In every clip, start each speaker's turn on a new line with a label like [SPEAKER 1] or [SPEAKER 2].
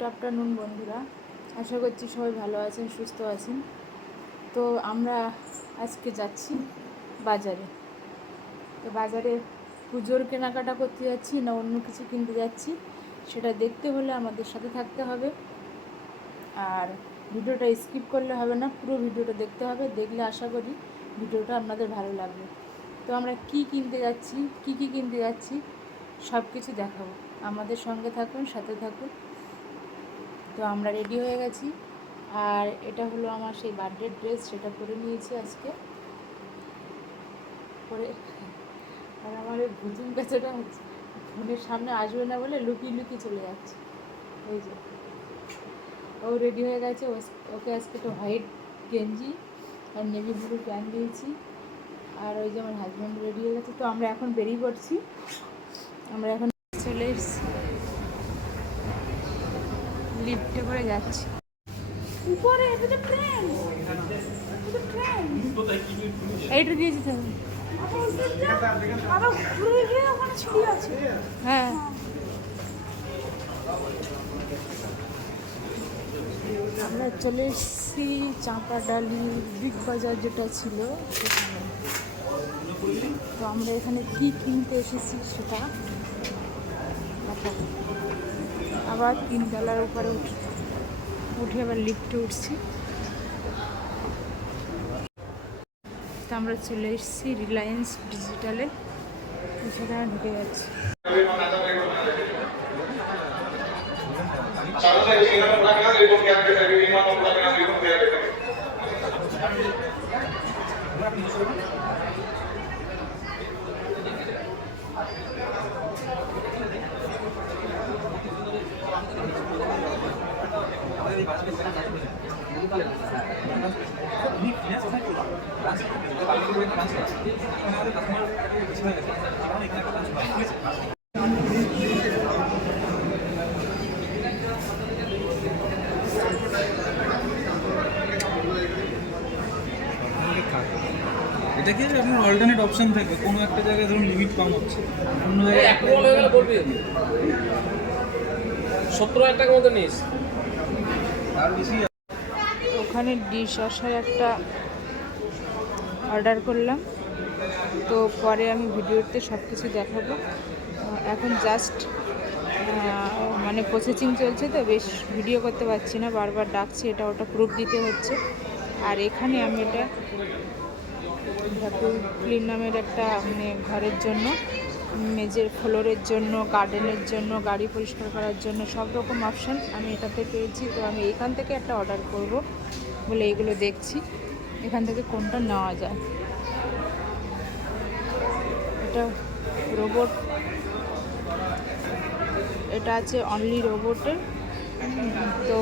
[SPEAKER 1] Good afternoon বন্ধুরা। আশা করছি সবাই ভালো আছেন, সুস্থ আছেন। তো আমরা আজকে যাচ্ছি বাজারে। তো বাজারে পুজোর কেনাকাটা করতে যাচ্ছি না অন্য কিছু কিনতে যাচ্ছি, সেটা দেখতে হলে আমাদের সাথে থাকতে হবে। আর ভিডিওটা স্কিপ করলে হবে না, পুরো ভিডিওটা দেখতে হবে। দেখলে আশা করি ভিডিওটা আপনাদের ভালো লাগবে। তো আমরা কি কিনতে যাচ্ছি, কি কি কিনতে যাচ্ছি সব কিছু দেখাবো। আমাদের সঙ্গে থাকুন, সাথে থাকুন। তো আমরা রেডি হয়ে গেছি। আর এটা হলো আমার সেই বার্থডে ড্রেস সেটা পরে নিয়েছি আজকে। পরে আর আমার এই ভুতুম পেঁচাটা হচ্ছে, ফোনের সামনে আসবে না বলে লুকিয়ে লুকিয়ে চলে যাচ্ছে। ওই যে, ও রেডি হয়ে গেছে ওকে আজকে তো হোয়াইট গেঞ্জি আর নেভি ব্লু প্যান্ট দিয়েছি। আর ওই যে আমার হাজব্যান্ড রেডি হয়ে গেছে। তো আমরা এখন বেরিয়ে পড়ছি। আমরা এখন চলে এসেছি। লিফটে করে যাচ্ছি। উপরে এইটা দিয়ে যেতে হবে। হ্যাঁ। আমরা চলে এসেছি চাঁপাডালি বিগ বাজার যেটা ছিল। সেখানে তো আমরা এখানে কি কিনতে এসেছি সেটা। আবার তিনতলার উপরে উঠে। উঠে আবার লিফটে উঠছি। তো আমরা চলে এসেছি রিলায়েন্স ডিজিটালে সেখানে ঢুকে যাচ্ছি।
[SPEAKER 2] কি আপনার অল্টারনেট অপশন থাকে কোনো একটা জায়গায় ধরুন লিমিট কম হচ্ছে। অন্য জায়গায়
[SPEAKER 3] হয়ে বলবি? সত্তর হাজার টাকার মতো নিস।
[SPEAKER 1] ওখানে ডিশ আসার একটা অর্ডার করলাম। তো পরে আমি ভিডিওতে সব কিছু দেখাবো এখন জাস্ট মানে প্রসেসিং চলছে তো, বেশ ভিডিও করতে পারছি না, বারবার ডাকছি, এটা ওটা প্রুফ দিতে হচ্ছে। আর এখানে আমি এটা ক্লিন নামের একটা মানে ঘরের জন্য মেজের ফ্লোরের জন্য গার্ডেনের জন্য, গাড়ি পরিষ্কার করার জন্য, সব রকম অপশান আমি এটাতে পেয়েছি। তো আমি এখান থেকে একটা অর্ডার করব বলে এগুলো দেখছি। এখান থেকে কোনটা নেওয়া যায়? এটা রোবট এটা আছে অনলি রোবটের তো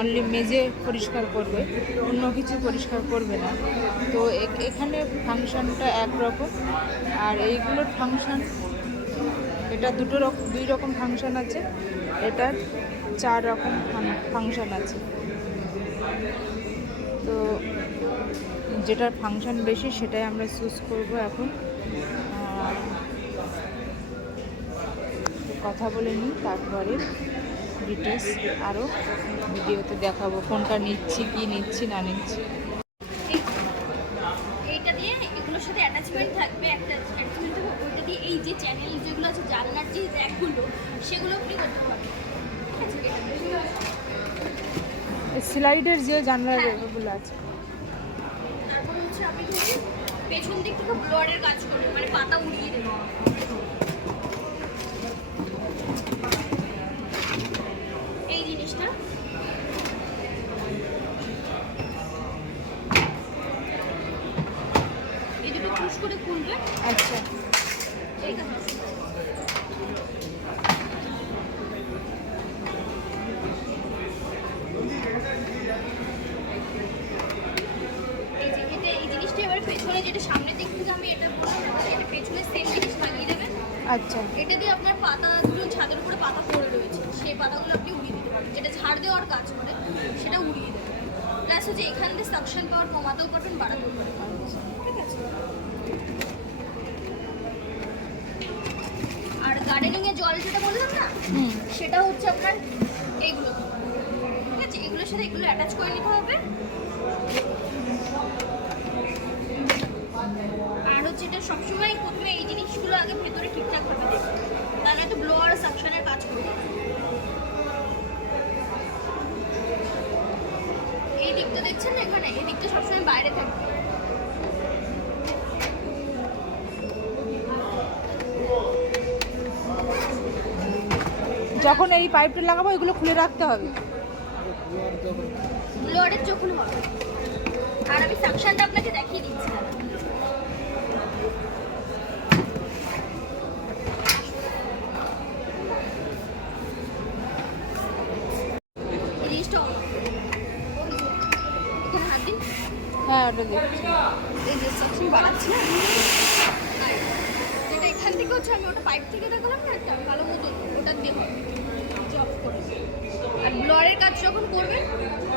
[SPEAKER 1] অনলি মেজে পরিষ্কার করবে, অন্য কিছু পরিষ্কার করবে না। তো এখানে ফাংশনটা একরকম, আর এইগুলোর ফাংশন এটা দুটো রকম দুই রকম ফাংশন আছে, এটার চার রকম ফাংশন আছে। তো যেটার ফাংশন বেশি সেটাই আমরা চুজ করব এখন। কথা বলে নিই তারপরে ডিটেলস আরও ভিডিওতে দেখাবো কোনটা নিচ্ছি কি নিচ্ছি না নিচ্ছি।
[SPEAKER 4] এইটা দিয়ে এগুলোর সাথে অ্যাটাচমেন্ট থাকবে একটা অ্যাটাচমেন্ট থাকবে ওইটা দিয়ে এই যে চ্যানেল যেগুলো আছে জানলার যে র্যাকগুলো সেগুলো আপনি করতে পারবেন। ঠিক আছে?
[SPEAKER 1] স্লাইডের যে জানলার ওগুলো আছে।
[SPEAKER 4] পেছন দিক থেকে ব্লোয়ারের কাজ করবে মানে পাতা উড়িয়ে দেবেন এই জিনিসটা এই দুটো পুশ করে খুলবে
[SPEAKER 1] আচ্ছা
[SPEAKER 4] এই দেখো। এই যে এটা এই জিনিসটা এবার পেছনে যেটা সামনের দিক থেকে আমি এটা বললাম না, এটা পেছনে সেম জিনিস লাগিয়ে দেবেন
[SPEAKER 1] আচ্ছা।
[SPEAKER 4] এটা দিয়ে আপনার পাতাগুলো ছাদের উপরে পাতা পড়ে রয়েছে। সেই পাতাগুলো আপনি উড়িয়ে দিতে পারেন। যেটা ঝাড় দেওয়ার কাজ করে সেটা উড়িয়ে দেবেন। প্লাস হচ্ছে এখান দিয়ে সাকশন পাওয়ার কমাতেও পারবেন বাড়াতেও পারবেন। ঠিক আছে? আর গার্ডেনিং এ জল যেটা বললাম না সেটা হচ্ছে আপনার এইগুলো অ্যাটাচ করে নিতে হবে আর হচ্ছে এটা সবসময় প্রথমে এই জিনিসগুলো আগে ভেতরে ঠিকঠাক ভাবে দেখবে তাহলে তো ব্লোয়ার সাকশনের কাজ করবে এই দিকটা দেখছেন না এই সবসময় বাইরে থাকবে
[SPEAKER 1] যখন এই পাইপটা লাগাবো এগুলো খুলে রাখতে হবে।
[SPEAKER 4] লোডের যখন হবে। আর আমি সাকশনটা আপনাকে দেখিয়ে দিচ্ছি।
[SPEAKER 1] হ্যাঁ দেখছি
[SPEAKER 4] এই যে যেটা এখান থেকে হচ্ছে আমি ওটা পাইপ থেকে দেখালাম না একটা ভালো মতো ওটা দিয়ে জব করে। আর ব্লরের কাজ যখন করবেন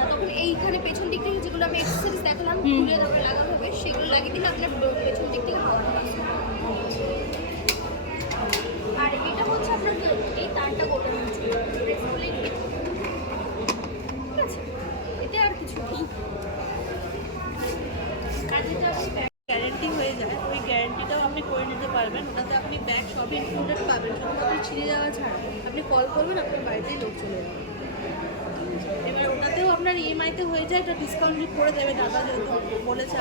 [SPEAKER 4] তখন এইখানে পেছন দিক থেকে যেগুলো আমি এক্সারসাইজ দেখালাম ঘুরে তারপরে লাগানো হবে সেগুলো লাগিয়ে দিলে আপনার পেছন দিক থেকে ভালো আসবে আর এটা হচ্ছে আপনার কি এই তারটা গোটা হচ্ছে প্রেস করলেই ঠিক আছে এটা আর কিছু নেই
[SPEAKER 5] কাজেটা আপনি গ্যারেন্টি হয়ে যায় ওই গ্যারেন্টিটাও আপনি করে নিতে পারবেন। ওটাতে আপনি ব্যাগ সবই ইনক্লুডেড পাবেন। শুধুমাত্র ছিঁড়ে যাওয়া ছাড়া। আপনি কল করবেন, আপনার বাড়িতেই লোক চলে যাবে। এবার ওটাতেও আপনার ইএমআইতে হয়ে যায় একটা ডিসকাউন্ট করে দেবে। দাদা যেহেতু বলেছে